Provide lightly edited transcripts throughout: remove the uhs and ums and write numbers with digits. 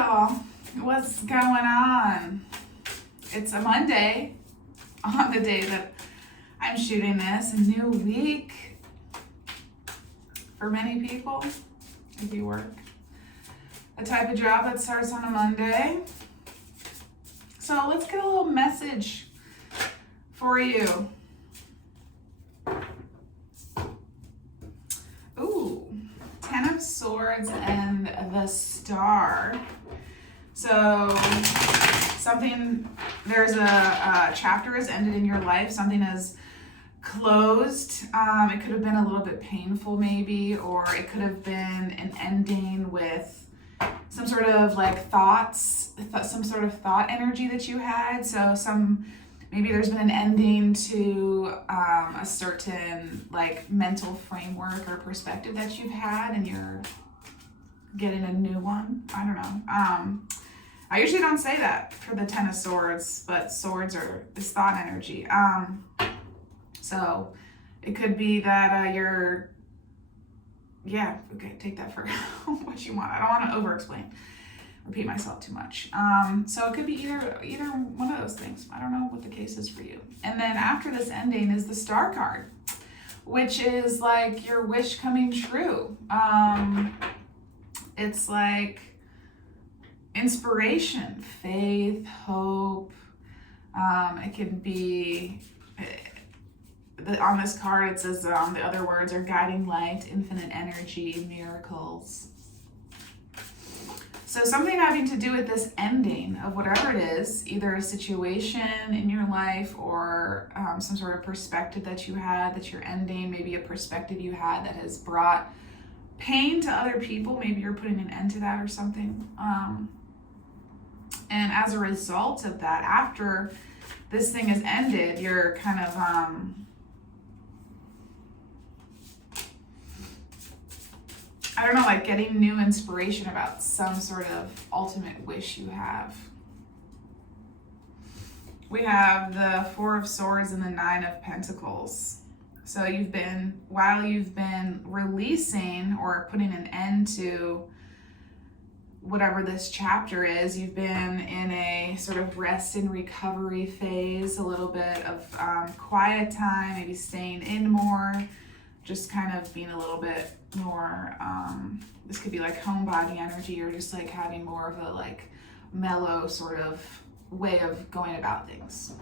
y'all? What's going on? It's a Monday on the day that I'm shooting this. A new week for many people, if you work a type of job that starts on a Monday. So let's get a little message for you. Ooh, Ten of Swords and the Star. So there's a chapter has ended in your life. Something has closed. It could have been a little bit painful maybe, or it could have been an ending with some sort of like thoughts, some sort of thought energy that you had. So maybe there's been an ending to a certain like mental framework or perspective that you've had, and you're getting a new one. I don't know. I usually don't say that for the Ten of Swords, but swords is thought energy. So it could be that take that for what you want. I don't want to over-explain, repeat myself too much. So it could be either one of those things. I don't know what the case is for you. And then after this ending is the Star card, which is like your wish coming true. It's like inspiration, faith, hope. It can be, on this card it says the other words are guiding light, infinite energy, miracles. So something having to do with this ending of whatever it is, either a situation in your life or some sort of perspective that you had that you're ending, maybe a perspective you had that has brought pain to other people. Maybe you're putting an end to that or something. And as a result of that, after this thing is ended, you're kind of, I don't know, like getting new inspiration about some sort of ultimate wish you have. We have the Four of Swords and the Nine of Pentacles. So while you've been releasing or putting an end to whatever this chapter is, you've been in a sort of rest and recovery phase, a little bit of quiet time, maybe staying in more, just kind of being a little bit more, this could be like homebody energy, or just like having more of a like mellow sort of way of going about things,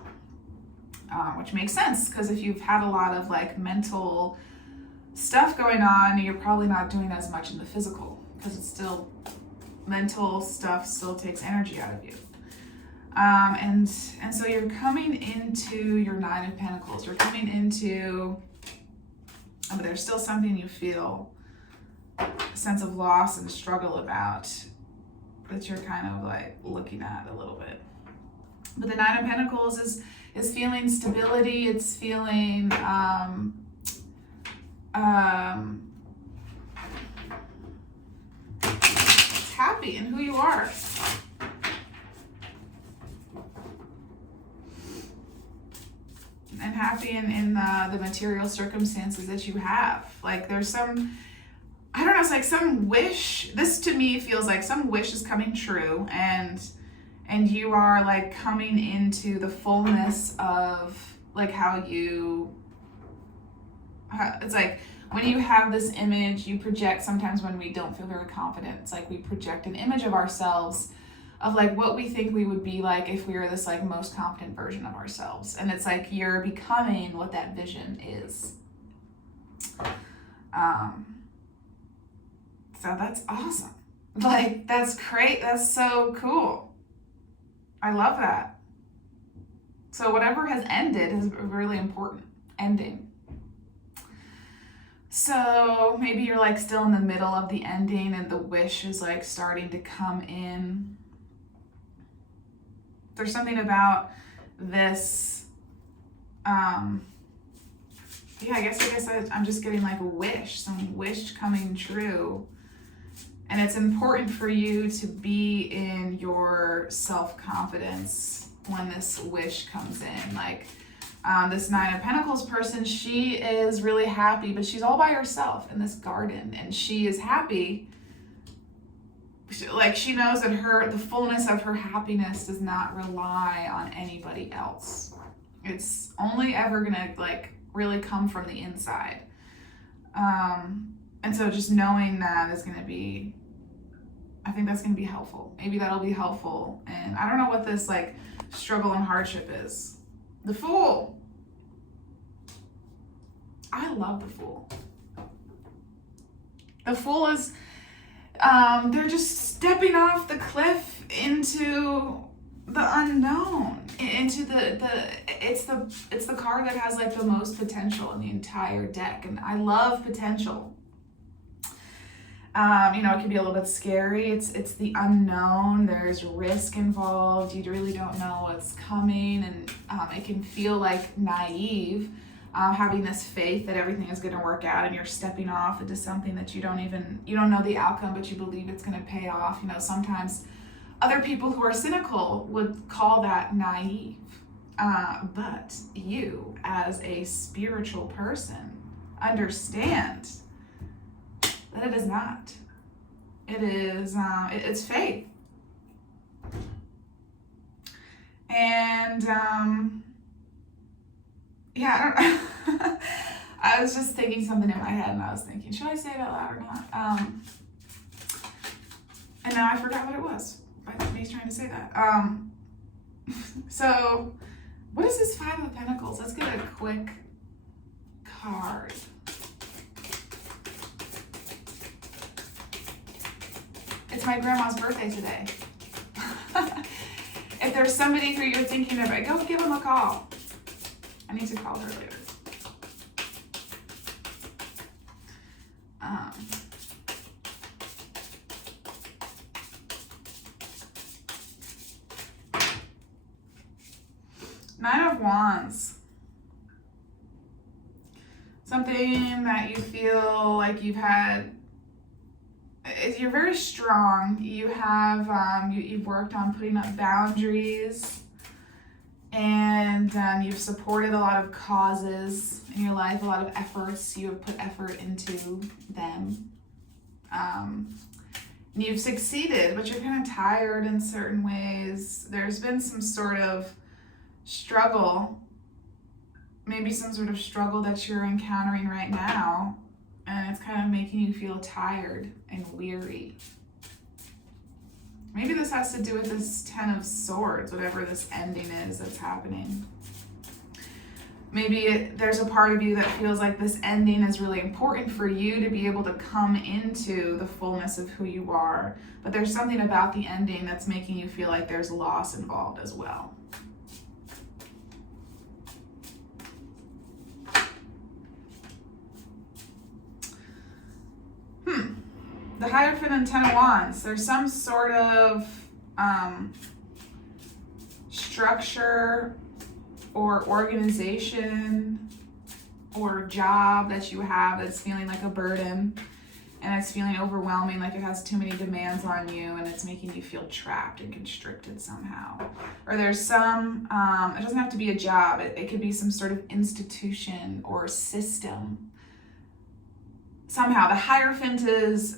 which makes sense, because if you've had a lot of like mental stuff going on, you're probably not doing as much in the physical, because it's still mental stuff still takes energy out of you. And so you're coming into your Nine of Pentacles. You're coming into, but there's still something you feel a sense of loss and struggle about that you're kind of like looking at a little bit. But the Nine of Pentacles is feeling stability. It's feeling happy in who you are. And happy in the material circumstances that you have. Like there's some, I don't know, it's like some wish. This to me feels like some wish is coming true, and you are like coming into the fullness of like it's like when you have this image, you project, sometimes when we don't feel very confident, it's like we project an image of ourselves of like what we think we would be like if we were this like most confident version of ourselves. And it's like you're becoming what that vision is. So that's awesome. Like, that's great. That's so cool. I love that. So whatever has ended is a really important ending. So maybe you're like still in the middle of the ending and the wish is like starting to come in. There's something about this, I guess I'm just getting like a wish, some wish coming true. And it's important for you to be in your self-confidence when this wish comes in. Like this Nine of Pentacles person, she is really happy, but she's all by herself in this garden, and she is happy she knows that the fullness of her happiness does not rely on anybody else. It's only ever gonna like really come from the inside. And so just knowing that is gonna be, I think that's gonna be helpful. Maybe that'll be helpful. And I don't know what this like struggle and hardship is. The Fool. I love the Fool. The Fool is, they're just stepping off the cliff into the unknown, into it's the card that has like the most potential in the entire deck, and I love potential. You know, it can be a little bit scary. It's the unknown. There's risk involved. You really don't know what's coming, and it can feel like naive, having this faith that everything is going to work out, and you're stepping off into something that you don't know the outcome, but you believe it's going to pay off. You know, sometimes other people who are cynical would call that naive, but you, as a spiritual person, understand that it is not. It is, it's faith. And, yeah, I don't I was just thinking something in my head, and I was thinking, should I say it out loud or not? And now I forgot what it was. Me trying to say that. So, what is this Five of Pentacles? Let's get a quick card. It's my grandma's birthday today. If there's somebody who you're thinking about, go give them a call. I need to call her later. Nine of Wands. Something that you feel like you've had. You're very strong. You have you've worked on putting up boundaries, and you've supported a lot of causes in your life, a lot of efforts. You have put effort into them. And you've succeeded, but you're kind of tired in certain ways. There's been some sort of struggle, maybe some sort of struggle that you're encountering right now, and it's kind of making you feel tired and weary. Maybe this has to do with this Ten of Swords, whatever this ending is that's happening. Maybe there's a part of you that feels like this ending is really important for you to be able to come into the fullness of who you are, but there's something about the ending that's making you feel like there's loss involved as well. The Hierophant and Ten of Wands. There's some sort of structure or organization or job that you have that's feeling like a burden, and it's feeling overwhelming, like it has too many demands on you, and it's making you feel trapped and constricted somehow. Or there's some, it doesn't have to be a job. It could be some sort of institution or system. Somehow the Hierophant is,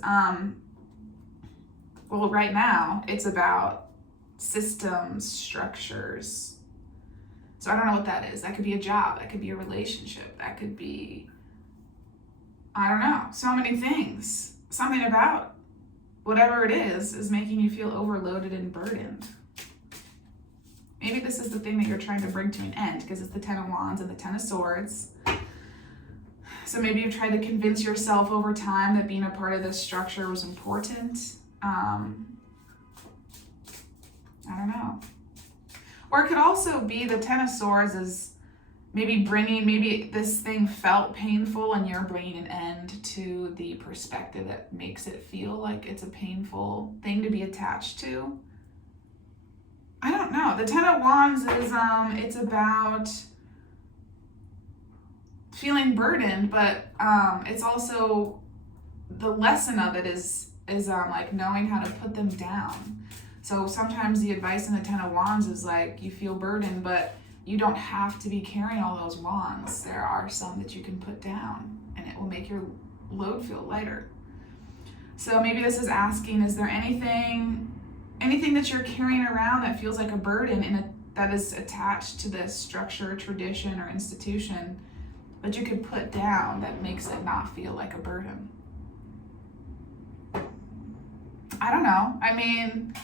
well, right now it's about systems, structures. So I don't know what that is. That could be a job. That could be a relationship. That could be, I don't know, so many things. Something about whatever it is making you feel overloaded and burdened. Maybe this is the thing that you're trying to bring to an end, because it's the Ten of Wands and the Ten of Swords. So maybe you've tried to convince yourself over time that being a part of this structure was important. I don't know. Or it could also be the Ten of Swords is maybe this thing felt painful, and you're bringing an end to the perspective that makes it feel like it's a painful thing to be attached to. I don't know. The Ten of Wands is, it's about feeling burdened, but it's also, the lesson of it is like knowing how to put them down. So sometimes the advice in the Ten of Wands is like, you feel burdened, but you don't have to be carrying all those wands. There are some that you can put down, and it will make your load feel lighter. So maybe this is asking, is there anything that you're carrying around that feels like a burden that is attached to this structure, tradition, or institution that you could put down that makes it not feel like a burden? I don't know. I mean,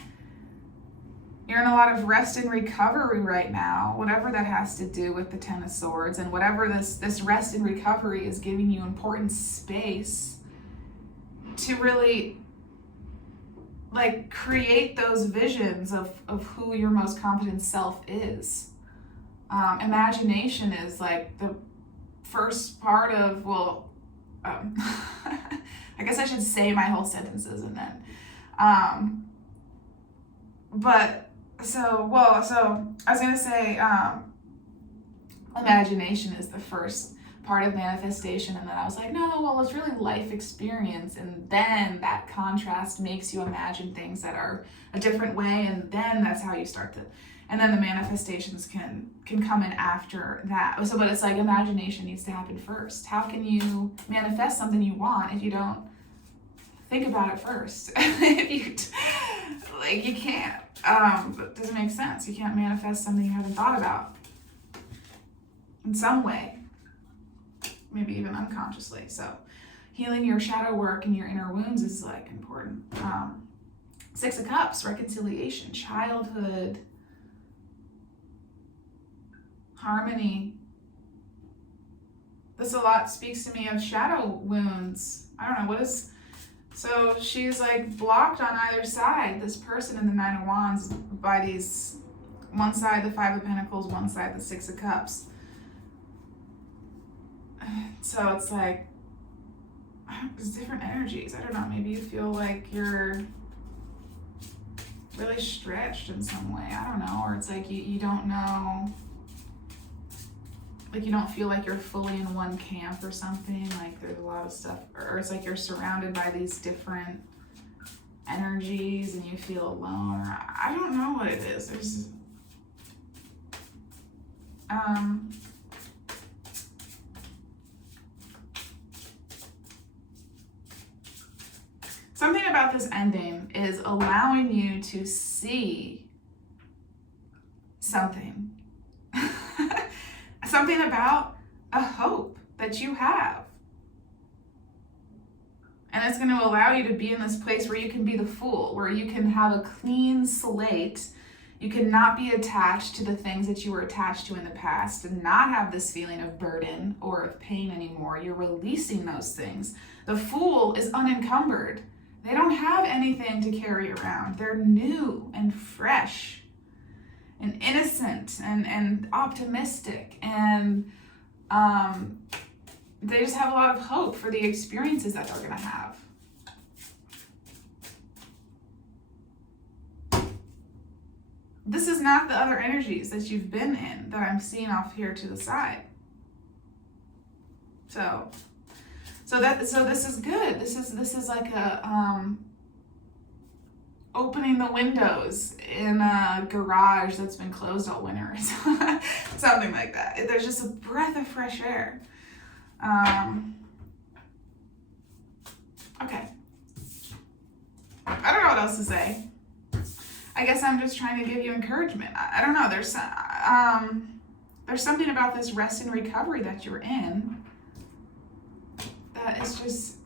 you're in a lot of rest and recovery right now, whatever that has to do with the Ten of Swords, and whatever this rest and recovery is giving you important space to really like create those visions of who your most confident self is. Imagination is like the first part of, well, I guess I should say my whole sentences and then, so I was gonna say, imagination is the first part of manifestation, and then I was like, no, well, it's really life experience, and then that contrast makes you imagine things that are a different way, and then that's how you start to, and then the manifestations can come in after that. So, but it's like imagination needs to happen first. How can you manifest something you want if you don't think about it first? You can't. It doesn't make sense. You can't manifest something you haven't thought about in some way, maybe even unconsciously. So healing your shadow work and your inner wounds is like important. Six of Cups, reconciliation, childhood, harmony. This a lot speaks to me of shadow wounds. I don't know, what is... So she's like blocked on either side, this person in the Nine of Wands, by these, one side the Five of Pentacles, one side the Six of Cups. So it's like, there's different energies. I don't know, maybe you feel like you're really stretched in some way. I don't know, or it's like you don't know, like you don't feel like you're fully in one camp or something. Like there's a lot of stuff, or it's like you're surrounded by these different energies and you feel alone, or I don't know what it is. There's something about this ending is allowing you to see something. Something about a hope that you have. And it's going to allow you to be in this place where you can be the Fool, where you can have a clean slate. You can not be attached to the things that you were attached to in the past and not have this feeling of burden or of pain anymore. You're releasing those things. The Fool is unencumbered. They don't have anything to carry around. They're new and fresh and innocent and optimistic, and they just have a lot of hope for the experiences that they're gonna have. This is not the other energies that you've been in that I'm seeing off here to the side. So this is good. This is like a opening the windows in a garage that's been closed all winter. Something like that. There's just a breath of fresh air. Okay. I don't know what else to say. I guess I'm just trying to give you encouragement. I don't know. There's something about this rest and recovery that you're in that is just,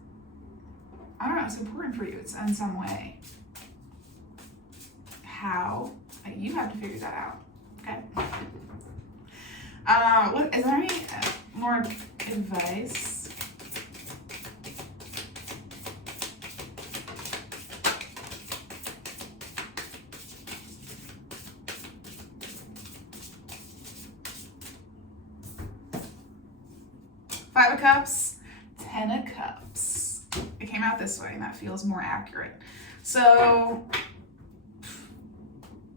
I don't know, it's important for you. It's in some way. How? You have to figure that out. Okay. What is there any more advice? Five of Cups, Ten of Cups. It came out this way, and that feels more accurate. So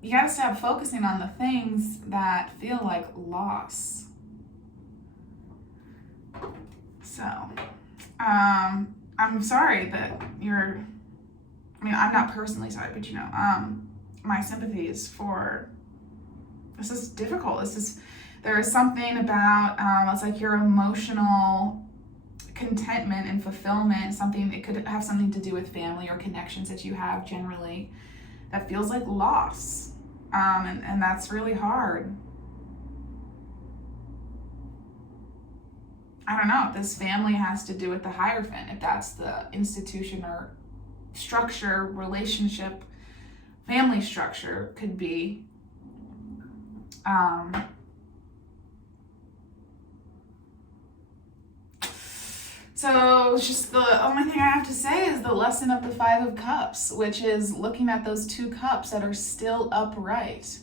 you gotta stop focusing on the things that feel like loss. So, I'm sorry that you're, I mean, I'm not personally sorry, but you know, my sympathies for, this is difficult. There is something about, it's like your emotional contentment and fulfillment, something, it could have something to do with family or connections that you have generally, that feels like loss. And that's really hard. I don't know if this family has to do with the Hierophant, if that's the institution or structure, relationship, family structure could be. So just the only thing I have to say is the lesson of the Five of Cups, which is looking at those 2 cups that are still upright.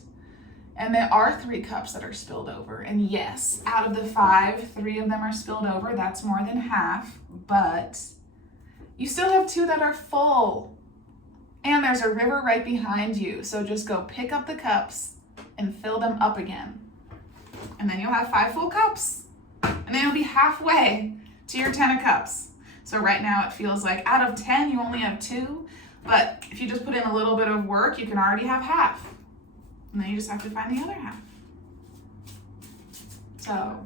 And there are 3 cups that are spilled over. And yes, out of the 5, 3 of them are spilled over. That's more than half. But you still have 2 that are full. And there's a river right behind you. So just go pick up the cups and fill them up again. And then you'll have 5 full cups. And then you'll be halfway to your 10 of Cups. So right now it feels like out of 10, you only have 2. But if you just put in a little bit of work, you can already have half. And then you just have to find the other half. So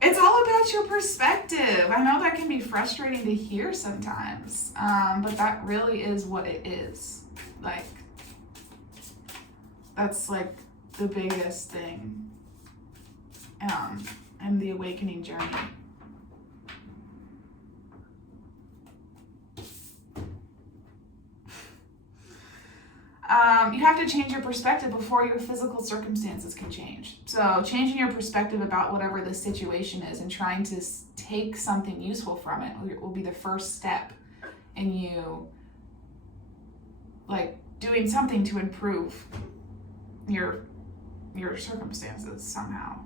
it's all about your perspective. I know that can be frustrating to hear sometimes, but that really is what it is. Like, that's like the biggest thing in the awakening journey. You have to change your perspective before your physical circumstances can change. So changing your perspective about whatever the situation is and trying to take something useful from it will be the first step in you, like, doing something to improve your circumstances somehow.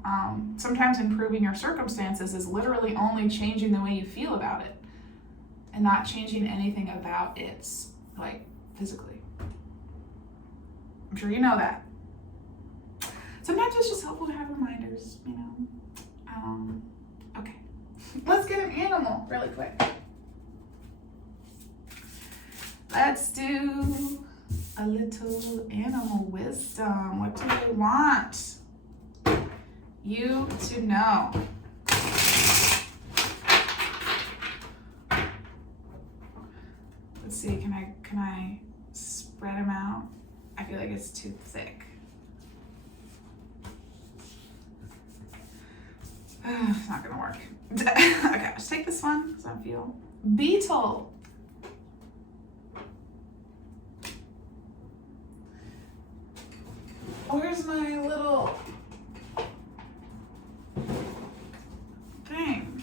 Sometimes improving your circumstances is literally only changing the way you feel about it and not changing anything about it, like, physically. I'm sure you know that. Sometimes it's just helpful to have reminders, you know. Okay, let's get an animal really quick. Let's do a little animal wisdom. What do they want you to know? Let's see, can I spread them out? I feel like it's too thick. It's not gonna work. Okay, let's take this one because I feel. Beetle. Where's my little thing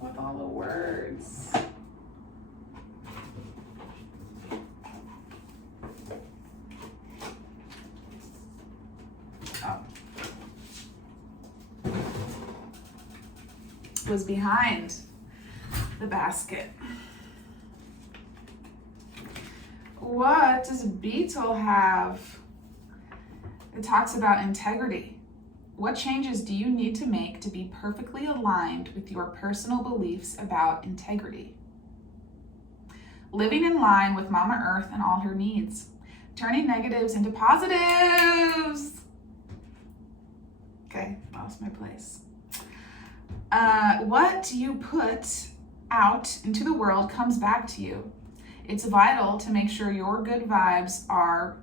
with all the words? Was behind the basket. What does Beetle have? It talks about integrity. What changes do you need to make to be perfectly aligned with your personal beliefs about integrity? Living in line with Mama Earth and all her needs. Turning negatives into positives. Okay, lost my place. What you put out into the world comes back to you. It's vital to make sure your vibes are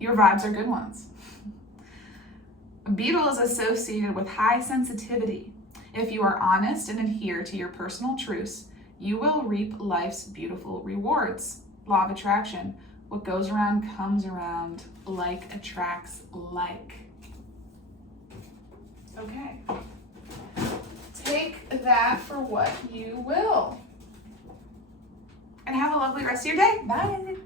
good ones. Beetle is associated with high sensitivity. If you are honest and adhere to your personal truths, you will reap life's beautiful rewards. Law of attraction. What goes around comes around. Like attracts like. Okay. Take that for what you will. And have a lovely rest of your day. Bye.